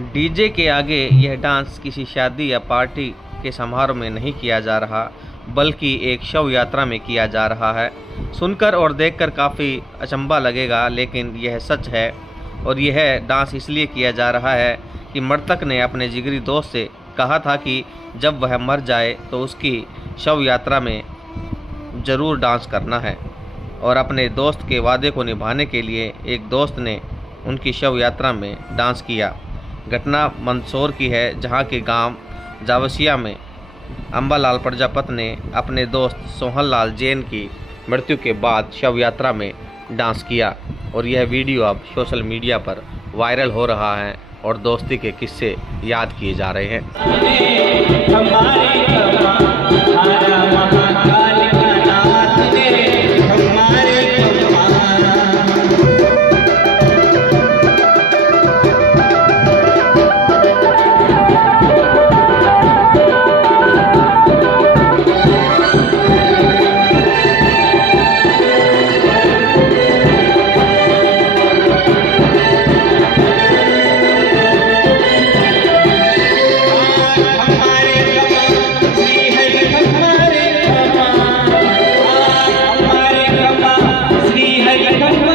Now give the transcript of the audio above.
DJ के आगे यह डांस किसी शादी या पार्टी के समारोह में नहीं किया जा रहा, बल्कि एक शव यात्रा में किया जा रहा है। सुनकर और देखकर काफ़ी अचंभा लगेगा, लेकिन यह सच है। और यह डांस इसलिए किया जा रहा है कि मृतक ने अपने जिगरी दोस्त से कहा था कि जब वह मर जाए तो उसकी शव यात्रा में ज़रूर डांस करना है। और अपने दोस्त के वादे को निभाने के लिए एक दोस्त ने उनकी शव यात्रा में डांस किया। घटना मंदसौर की है, जहां के गांव जावसिया में अंबालाल प्रजापति ने अपने दोस्त सोहन लाल जैन की मृत्यु के बाद शव यात्रा में डांस किया। और यह वीडियो अब सोशल मीडिया पर वायरल हो रहा है और दोस्ती के किस्से याद किए जा रहे हैं। श्री हरि